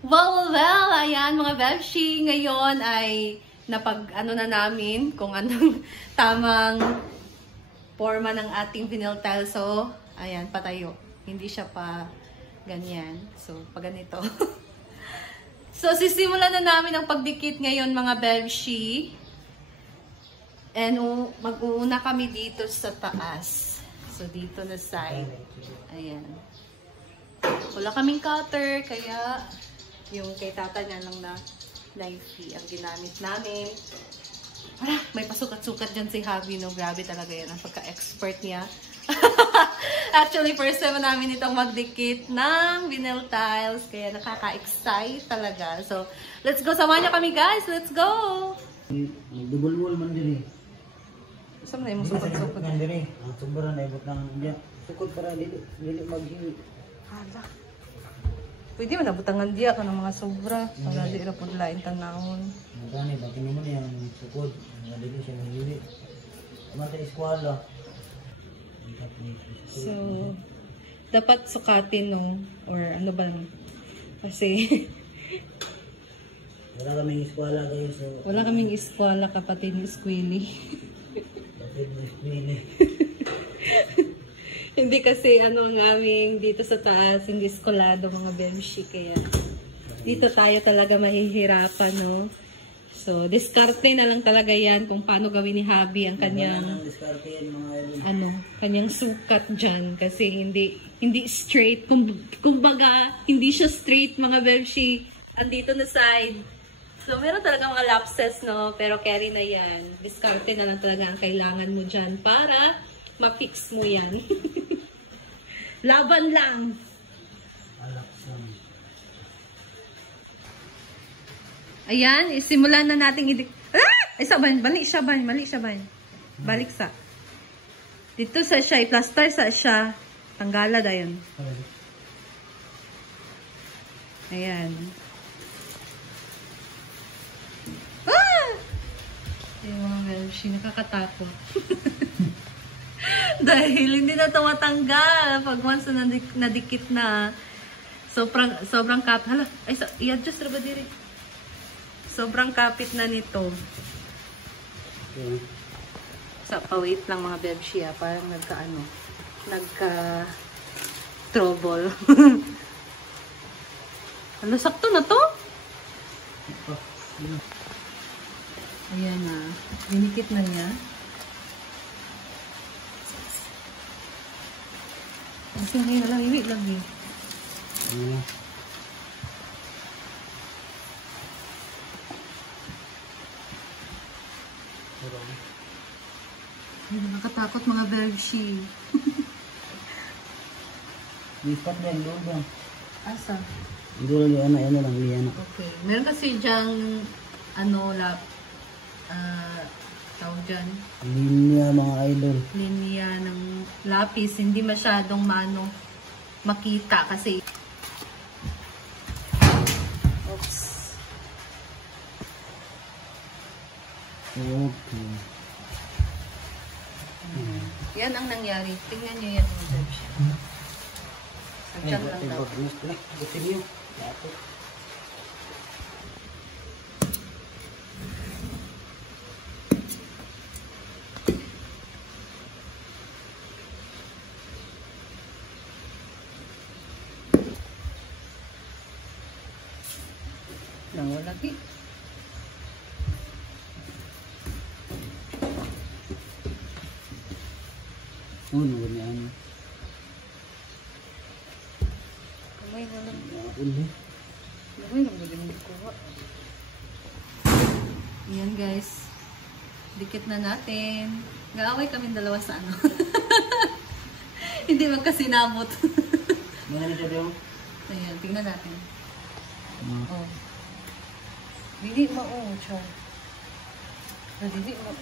Well, ayan mga Bebshi, ngayon ay napag-ano na namin kung anong tamang forma ng ating vinyl tile. So, ayan, patayo. Hindi siya pa ganyan. So, pa ganito. So, sisimulan na namin ang pagdikit ngayon mga Bebshi. And mag-uuna kami dito sa taas. So, dito na side. Ayan. Wala kaming cutter, kaya yung kay tata niya lang na knifey ang ginamit namin. May pasukat-sukat dyan si Javi, no? Grabe talaga yan ang pagka-expert niya. Actually, first time namin itong magdikit ng vinyl tiles, kaya nakaka-excite talaga. So, let's go. Samahan niyo kami, guys. Let's go! Double wall man diri. Saan na yung sukot-sukot? Nga diri. Ang sobrang naibot ng diya. Sukot para dili maghiwi. Hala. Pwede mo nabutangan diya ka ng mga sobra. Para di ra pud lain tanawon. Gani ba kini mo yang sukod. Nga dili siya maghiwi. Mata eskwela. So, dapat sukatin, no? Or ano ba? Kasi wala kaming eskwela guys. So, wala kaming eskwela, kapatid ni Squilly. kapatid ni Squilly. Hindi kasi ano ang aming dito sa taas, hindi eskolado mga Bebshi, kaya dito tayo talaga mahihirapan, no? So, diskarte na lang talaga yan kung paano gawin ni Javi ang kanyang kanyang sukat dyan, kasi hindi straight, kumbaga hindi siya straight mga Bebshi, andito na side. So, meron talaga mga lapses, no? Pero carry na yan. Diskarte na lang talaga ang kailangan mo dyan para ma-fix mo yan. Laban lang. Ayan, isimulan na natin Ay, saban, balik siya ban, balik sa. Dito sa siya, i-plaster sa siya. Tanggala dayon. Ayan. Ayun mga Bebshi, nakakatakot. Dahil hindi na ito matanggal. Pag once na nadikit na, sobrang kapit. Hala, ay, i-adjust na ba diri? Sobrang kapit na nito. So, pa-wait lang mga Bebshi, parang nagka-trouble. Ano, sakto na to? Ayan na. Dinikit na niya. Kasi ngayon lang, iwi lang eh. Ay, nakakatakot mga Bebshi. Lipat lang doon ba? Asa? Doon lang yan. Okay. Meron kasi dyang tawag dyan. Linya mga idol. Linya ng lapis. Hindi masyadong makita kasi. Oops. Okay. Yan ang nangyari. Tingnan nyo yan mga Bebshi. Sadyan lang daw. Gusto niyo? Lagi. Ano? Kamay na lang. Uli. Kamay na lang kuha. Ayan guys. Dikit na natin. Gaaway kami dalawa sa ano. Hindi magkasinabot. Ngayon siya daw? Ayan, tingnan natin. Oh. Dili mo, char. Dili mo.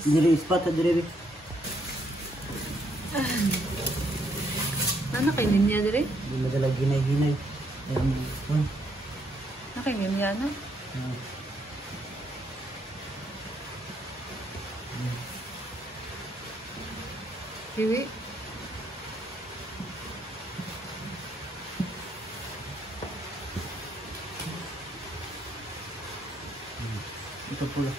Dili ispat diri. Ano kay niya dire? Di madala ginay-ginay. Kay niya na. Kiwi. Ito pula.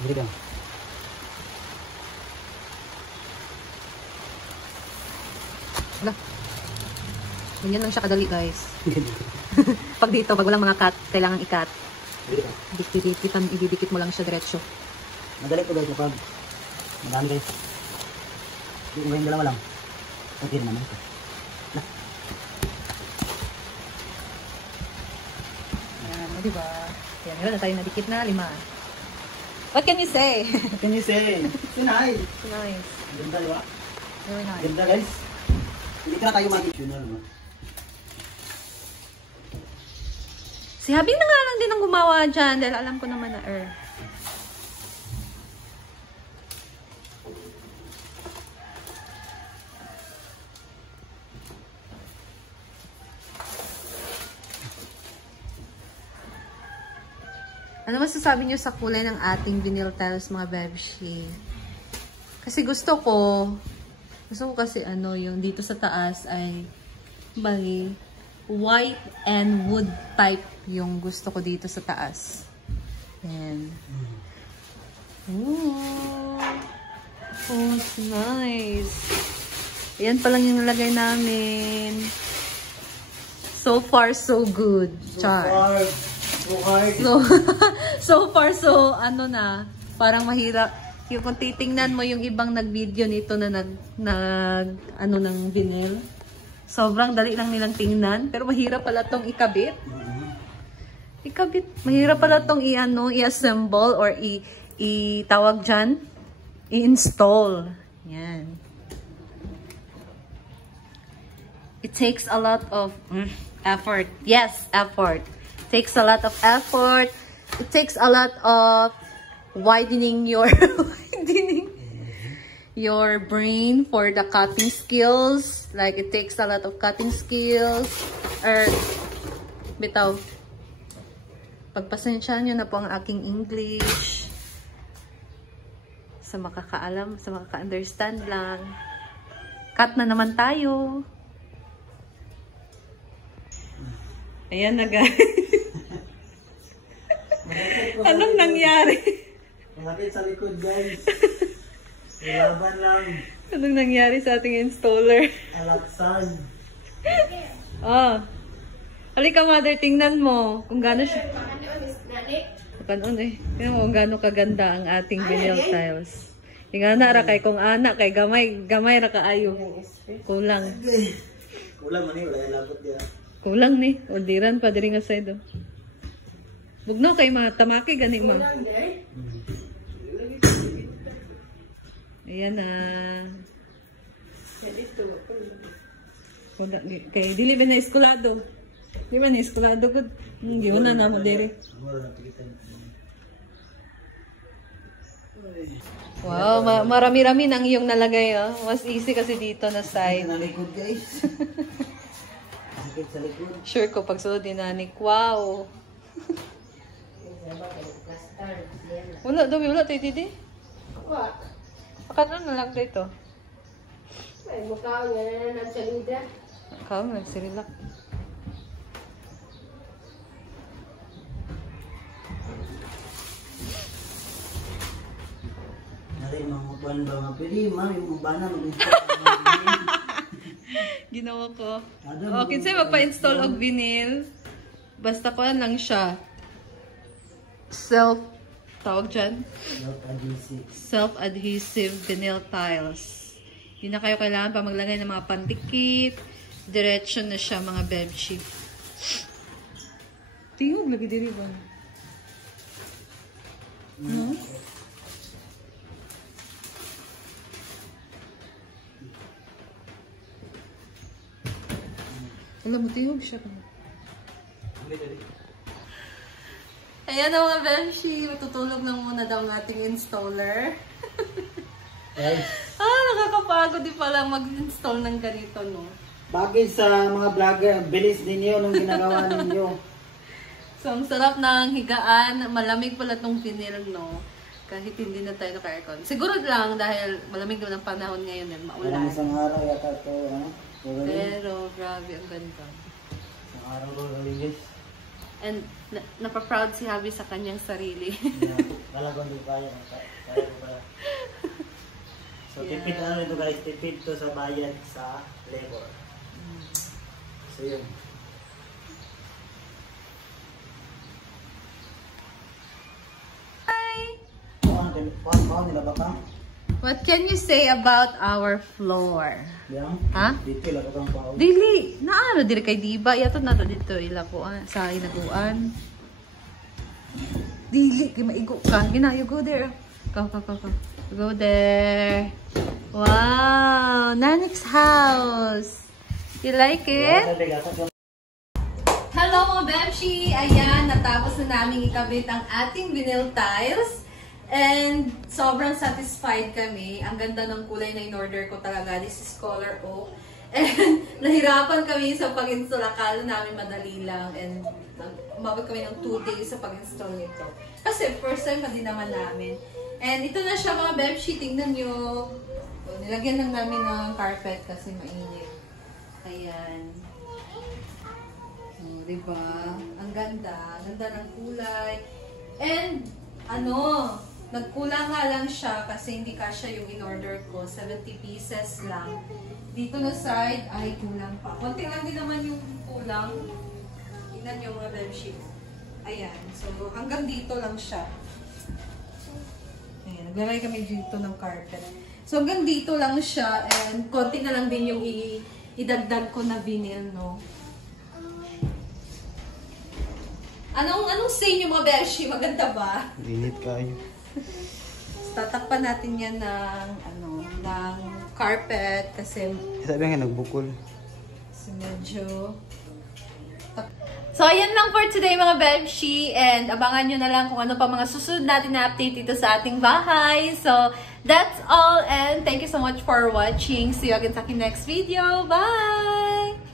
Dito. Wala. Ganyan lang siya kadali, guys. Pag dito, pag walang mga cut, kailangan i-cut. Ididikit mo lang siya diretso. Madali ko guys kapag madami guys. Hindi ko yung dalawa lang. Okay naman ito. Ayan, diba? Ayan, meron na tayo nadikit na 5. What can you say? What can you say? Sinay! Nice. Ganda diba? Very nice. Ganda guys. Hindi ka na tayo mag-tunnel no? Si Habi na nga lang din ang gumawa dyan dahil alam ko naman na Ano masasabi niyo sa kulay ng ating vinyl tiles, mga bebshi? Kasi gusto ko kasi ano, yung dito sa taas ay bali white and wood type yung gusto ko dito sa taas. Ayan. Ooh. Oh, it's nice. Ayan pa lang yung nalagay namin. So far, so good. Char. So hard. So far, so ano na, parang mahirap. Yung kung titingnan mo yung ibang nag-video nito na ano ng vinyl, sobrang dali lang nilang tingnan, pero mahirap pala tong ikabit. Mahirap pala tong i-assemble or tawag dyan, i-install. Yan. It takes a lot of effort. Yes, effort. Takes a lot of effort. It takes a lot of widening your your brain for the cutting skills. Like it takes a lot of cutting skills. Or bitaw. Pagpasensyahan nyo na po ang aking English. Sa makakaalam, sa makaka-understand lang. Cut na naman tayo. Ayan na guys. Anong nangyari? Masakit sa likod guys. Laban lang. Anong nangyari sa ating installer? Alaksan. Ah. Halika mother, tingnan mo kung gaano siya. Kanon eh. Tingnan mo kung gaano kaganda ang ating vinyl tiles. Tingnan na ra kay kung anak kay gamay ra kaayo. Kulang. Kulang man wala yung labot dia. Kulang ni, ordiran pa diri nga side. Bugno kay mga tamaki gani mo. Ayan na. Kay dili ba na eskwelado? Di ba na eskwelado gud? Giwan na namo diri. Wow, marami-rami nang iyong nalagay oh. Mas easy kasi dito na side. Nalikod guys. Sa likod. Sure ko pag sulod ni Nanik. Wow. Wala daw, wala tayo didi. Wala. Pakano na lang dito. Ay, mukha nga na nagsalida. Ikaw, nagsirilak. Nari, mga buwan ba mga pili, ma'am, yung bana, Ginawa ko. Okay, so magpa-install og vinyl. Basta ko lang siya. Tawag dyan? Self-adhesive vinyl tiles. Hindi na kayo kailangan pa maglagay ng mga pandikit. Diretso na siya mga bebshi. Tingog lagi diri ba? No? Alam mo, tingog siya pa. Ayan na mga Beshi, matutulog na muna daw ang ating installer. Guys, Nakakapagod din pala mag-install ng ganito, no? bagay sa mga vlogger, bilis ninyo nung ginagawa ninyo. So, ang sarap ng higaan. Malamig pala tong vinyl, no? Kahit hindi na tayo naka-aircon. Siguro lang dahil malamig naman ang panahon ngayon, maulan. Walang isang araw yata ito, ano? Pero, grabe, ang ganda. Isang araw ko guys. And, napaproud si Javi sa kanyang sarili. Kala ko hindi kaya. Kaya ko pala. So, tipid na ano ito guys, tipid to sa bayad sa labor. So, yun. Paano nila ba ka? What can you say about our floor? Yang? Ha? Dito lang ka kang pao. Dili, naano diri kay Diba? Yato na to dito ilapuan sa inaguan. Dili, kay maigo ka. Ginayo, go there. Go. Go there. Wow, Nanik's house. You like it? Hello mga Bebshi! Ayan, natapos na namin ikabit ang ating vinyl tiles. And sobrang satisfied kami. Ang ganda ng kulay na in-order ko talaga. This is color oak. And nahirapan kami sa pag-install. Akala namin madali lang. And umabot kami ng 2 days sa pag-install nito. Kasi first time pa din naman namin. And ito na siya mga Bebshi. Tingnan nyo. Nilagyan lang namin ng carpet kasi mainit. Ayan. Diba? Ang ganda. Ganda ng kulay. And, nagkulang nga lang siya kasi hindi kasya yung in-order ko. 70 pieces lang. Dito na side, ay kulang pa. Konti lang din naman yung kulang. Tingnan nyo mga Bebshi. Ayan. So, hanggang dito lang siya. Ayan. Naglagay kami dito ng carpet. So, hanggang dito lang siya. And, konti na lang din yung idagdag ko na vinyl, no? Anong say nyo mga Beshi? Maganda ba? Init kayo. Tatakpan natin yan ng carpet kasi Sabi nga nagbukol. medyo... So, ayan lang for today mga Bebshi. And abangan nyo na lang kung ano pa mga susunod natin na update dito sa ating bahay. So, that's all. And thank you so much for watching. See you again sa aking next video. Bye!